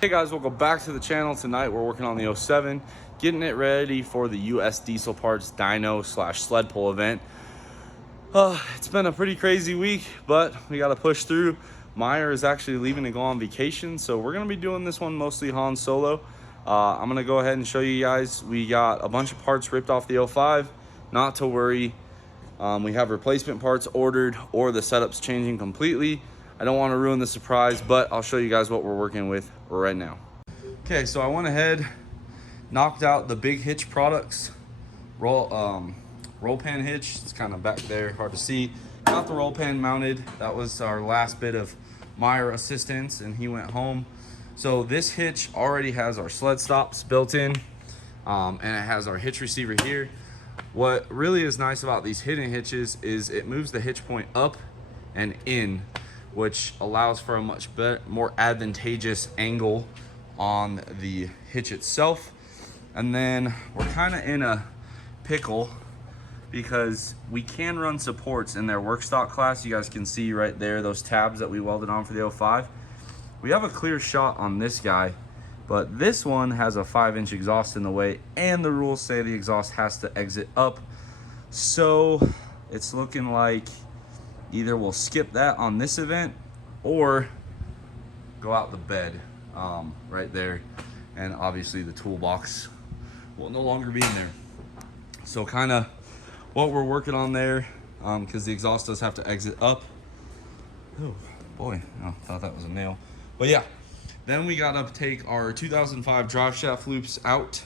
Hey guys, welcome back to the channel. Tonight we're working on the 07, getting it ready for the US Diesel Parts Dyno / Sled Pull event. It's been a pretty crazy week, but we got to push through. Meyer is actually leaving to go on vacation, so we're going to be doing this one mostly Han Solo. I'm going to go ahead and show you guys. We got a bunch of parts ripped off the 05. Not to worry. We have replacement parts ordered, or the setup's changing completely. I don't want to ruin the surprise, but I'll show you guys what we're working with right now. Okay, so I went ahead, knocked out the big hitch products, roll pan hitch. It's kind of back there, hard to see. Got the roll pan mounted. That was our last bit of Meyer assistance, and he went home. So this hitch already has our sled stops built in, and it has our hitch receiver here. What really is nice about these hidden hitches is it moves the hitch point up and in, which allows for a much better, more advantageous angle on the hitch itself. And then we're kind of in a pickle because we can run supports in their Workstock class. You guys can see right there those tabs that we welded on for the 05. We have a clear shot on this guy, but this one has a 5-inch exhaust in the way, and the rules say the exhaust has to exit up. So it's looking like either we'll skip that on this event or go out the bed right there, and obviously the toolbox will no longer be in there. So kind of what we're working on there, because the exhaust does have to exit up. Oh boy, I thought that was a nail. But yeah, then we gotta take our 2005 drive shaft loops out,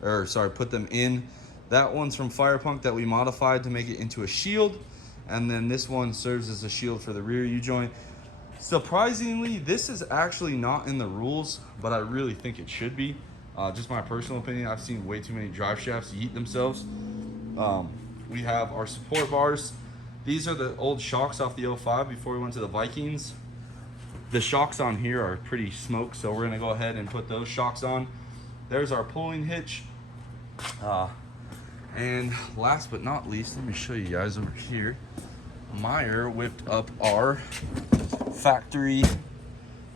or sorry, put them in. That one's from Fire Punk that we modified to make it into a shield. And then this one serves as a shield for the rear U-joint. Surprisingly, this is actually not in the rules, but I really think it should be. Just my personal opinion, I've seen way too many drive shafts yeet themselves. We have our support bars. These are the old shocks off the 05 before we went to the Vikings. The shocks on here are pretty smoked, so we're gonna go ahead and put those shocks on. There's our pulling hitch. And last but not least, let me show you guys over here. Meyer whipped up our factory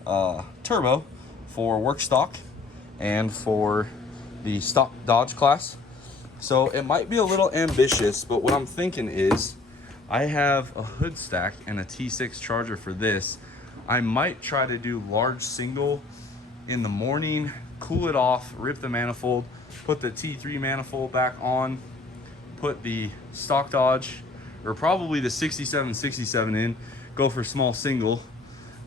turbo for Workstock and for the stock Dodge class. So it might be a little ambitious, but what I'm thinking is I have a hood stack and a T6 charger for this. I might try to do large single in the morning, cool it off, rip the manifold, put the T3 manifold back on, put the stock Dodge, or probably the 67 in, go for small single,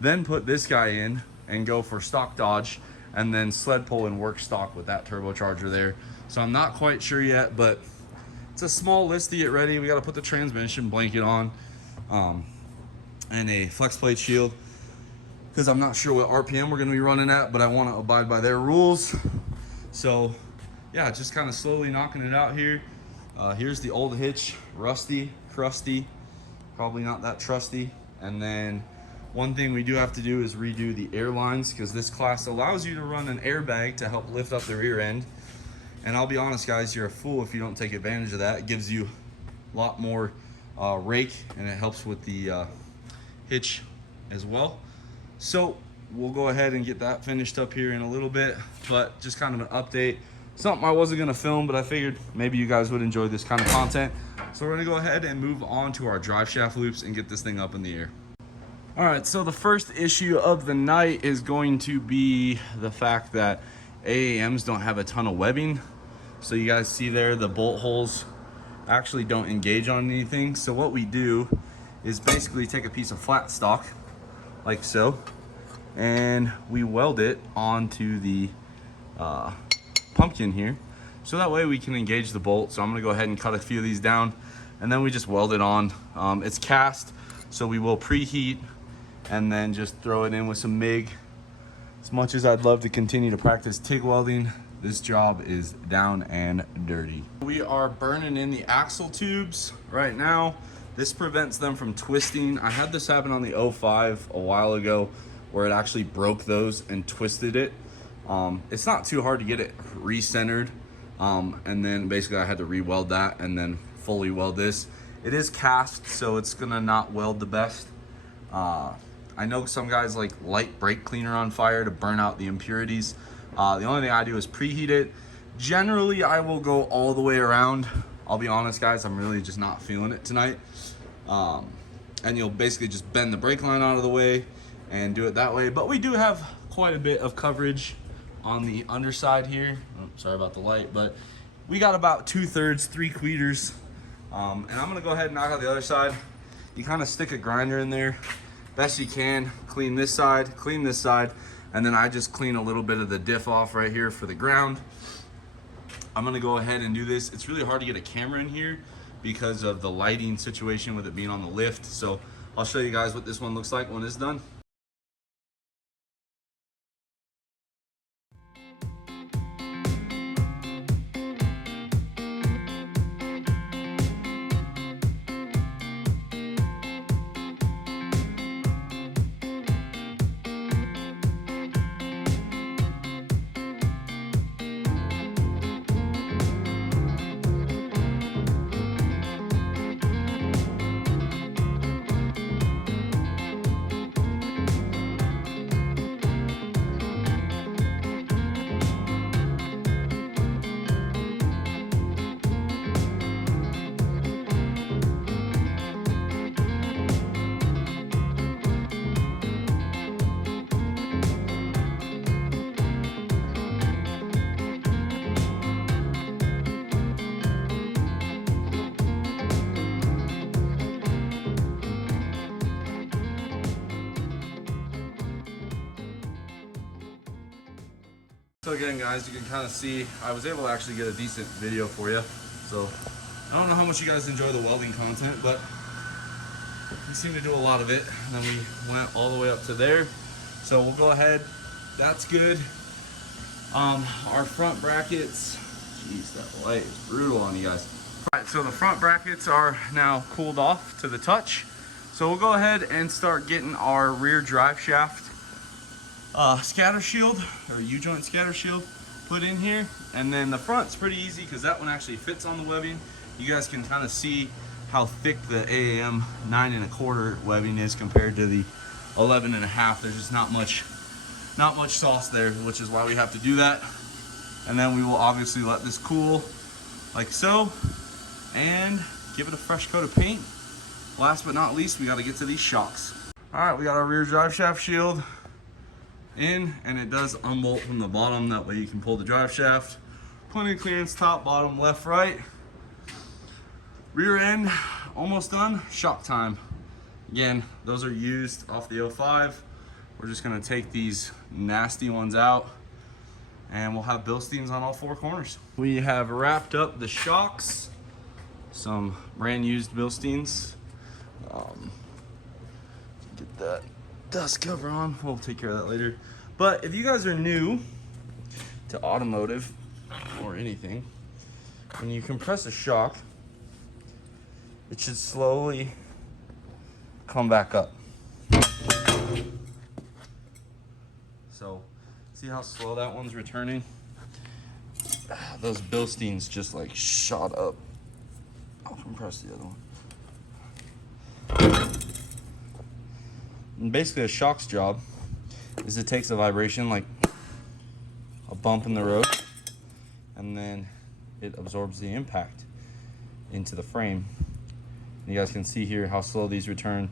then put this guy in and go for stock Dodge, and then sled pull and Workstock with that turbocharger there. So I'm not quite sure yet, but it's a small list to get ready. We got to put the transmission blanket on, and a flex plate shield, because I'm not sure what RPM we're going to be running at, but I want to abide by their rules. So yeah, just kind of slowly knocking it out here. Here's the old hitch, rusty, crusty, probably not that trusty. And then one thing we do have to do is redo the air lines, because this class allows you to run an airbag to help lift up the rear end. And I'll be honest guys, you're a fool if you don't take advantage of that. It gives you a lot more rake, and it helps with the hitch as well. So we'll go ahead and get that finished up here in a little bit, but just kind of an update. Something I wasn't gonna film, but I figured maybe you guys would enjoy this kind of content. So we're gonna go ahead and move on to our drive shaft loops and get this thing up in the air. All right, so the first issue of the night is going to be the fact that AAMs don't have a ton of webbing. So you guys see there, the bolt holes actually don't engage on anything. So what we do is basically take a piece of flat stock, like so, and we weld it onto the pumpkin here, so that way we can engage the bolt. So I'm gonna go ahead and cut a few of these down, and then we just weld it on. It's cast, so we will preheat and then just throw it in with some MIG. As much as I'd love to continue to practice TIG welding, this job is down and dirty. We are burning in the axle tubes right now. This prevents them from twisting. I had this happen on the 05 a while ago, where it actually broke those and twisted it. It's not too hard to get it re-centered, and then basically I had to re-weld that and then fully weld this. It is cast, so it's gonna not weld the best. I know some guys like light brake cleaner on fire to burn out the impurities. The only thing I do is preheat it. Generally, I will go all the way around. I'll be honest, guys, I'm really just not feeling it tonight. And you'll basically just bend the brake line out of the way and do it that way. But we do have quite a bit of coverage on the underside here. Oh, sorry about the light, but we got about 2/3, 3/4. And I'm gonna go ahead and knock out the other side. You kind of stick a grinder in there best you can, clean this side, and then I just clean a little bit of the diff off right here for the ground. I'm gonna go ahead and do this. It's really hard to get a camera in here because of the lighting situation with it being on the lift. So I'll show you guys what this one looks like when it's done. So again, guys, you can kind of see I was able to actually get a decent video for you. So I don't know how much you guys enjoy the welding content, but we seem to do a lot of it. And then we went all the way up to there. So we'll go ahead. That's good. Our front brackets, jeez, that light is brutal on you guys. All right, so the front brackets are now cooled off to the touch. So we'll go ahead and start getting our rear drive shaft scatter shield or U-joint scatter shield put in here. And then the front's pretty easy because that one actually fits on the webbing. You guys can kind of see how thick the AAM 9 1/4 webbing is compared to the 11 1/2. There's just not much sauce there, which is why we have to do that. And then we will obviously let this cool like so and give it a fresh coat of paint. Last but not least, we got to get to these shocks. All right, we got our rear drive shaft shield in, and it does unbolt from the bottom. That way you can pull the drive shaft. Plenty of clearance, top, bottom, left, right. Rear end almost done. Shock time. Again, those are used off the 05. We're just gonna take these nasty ones out and we'll have Bilsteins on all 4 corners. We have wrapped up the shocks, some brand used Bilsteins. Get that dust cover on. We'll take care of that later. But if you guys are new to automotive or anything, when you compress a shock, it should slowly come back up. So see how slow that one's returning? Those Bilsteins just like shot up. I'll compress the other one. And basically a shock's job is it takes a vibration like a bump in the road and then it absorbs the impact into the frame. And you guys can see here how slow these return.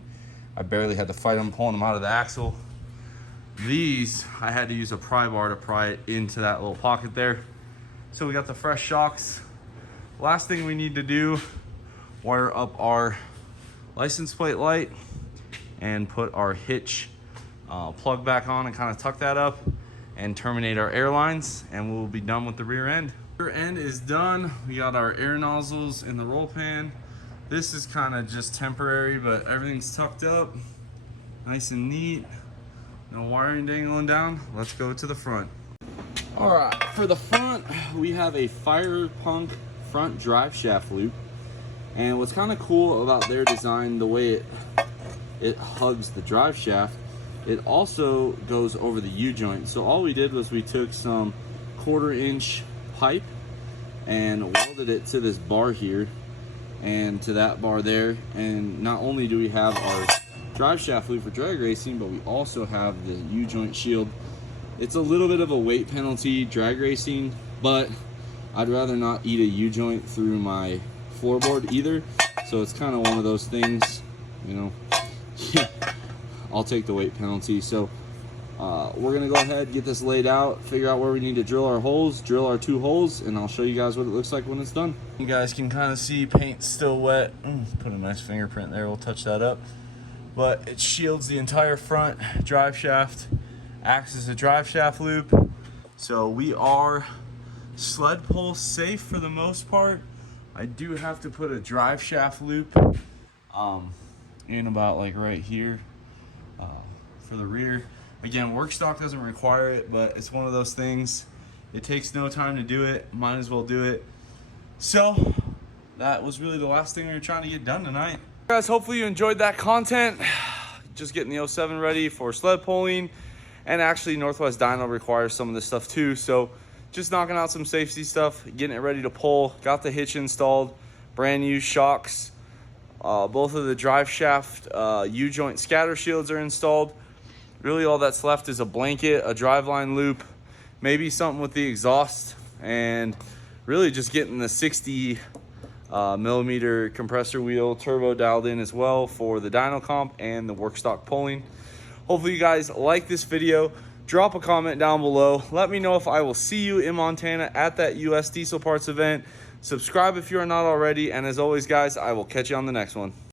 I barely had to fight them pulling them out of the axle. These, I had to use a pry bar to pry it into that little pocket there. So we got the fresh shocks. Last thing we need to do, wire up our license plate light and put our hitch plug back on and kind of tuck that up and terminate our air lines, and we'll be done with the rear end. Rear end is done. We got our air nozzles in the roll pan. This is kind of just temporary, but everything's tucked up nice and neat. No wiring dangling down. Let's go to the front. All right, for the front, we have a Fire Punk front drive shaft loop. And what's kind of cool about their design, the way it hugs the drive shaft, it also goes over the U-joint. So all we did was we took some 1/4 inch pipe and welded it to this bar here and to that bar there. And not only do we have our drive shaft loop for drag racing, but we also have the U-joint shield. It's a little bit of a weight penalty drag racing, but I'd rather not eat a U-joint through my floorboard either. So it's kind of one of those things, you know, I'll take the weight penalty. So we're gonna go ahead, get this laid out, figure out where we need to drill our holes, drill our 2 holes, and I'll show you guys what it looks like when it's done. You guys can kind of see paint's still wet. Put a nice fingerprint there, we'll touch that up. But it shields the entire front drive shaft, acts as a drive shaft loop. So we are sled pole safe for the most part. I do have to put a drive shaft loop in about like right here for the rear. Again, Workstock doesn't require it, but it's one of those things. It takes no time to do it, might as well do it. So that was really the last thing we were trying to get done tonight. Guys, hopefully you enjoyed that content. Just getting the 07 ready for sled pulling, and actually Northwest Dyno requires some of this stuff too. So just knocking out some safety stuff, getting it ready to pull. Got the hitch installed, brand new shocks. Both of the drive shaft U-joint scatter shields are installed. Really all that's left is a blanket, a driveline loop, maybe something with the exhaust, and really just getting the 60 millimeter compressor wheel turbo dialed in as well for the dyno comp and the Workstock pulling. Hopefully you guys like this video. Drop a comment down below. Let me know if I will see you in Montana at that US Diesel Parts event. Subscribe if you are not already, and as always guys, I will catch you on the next one.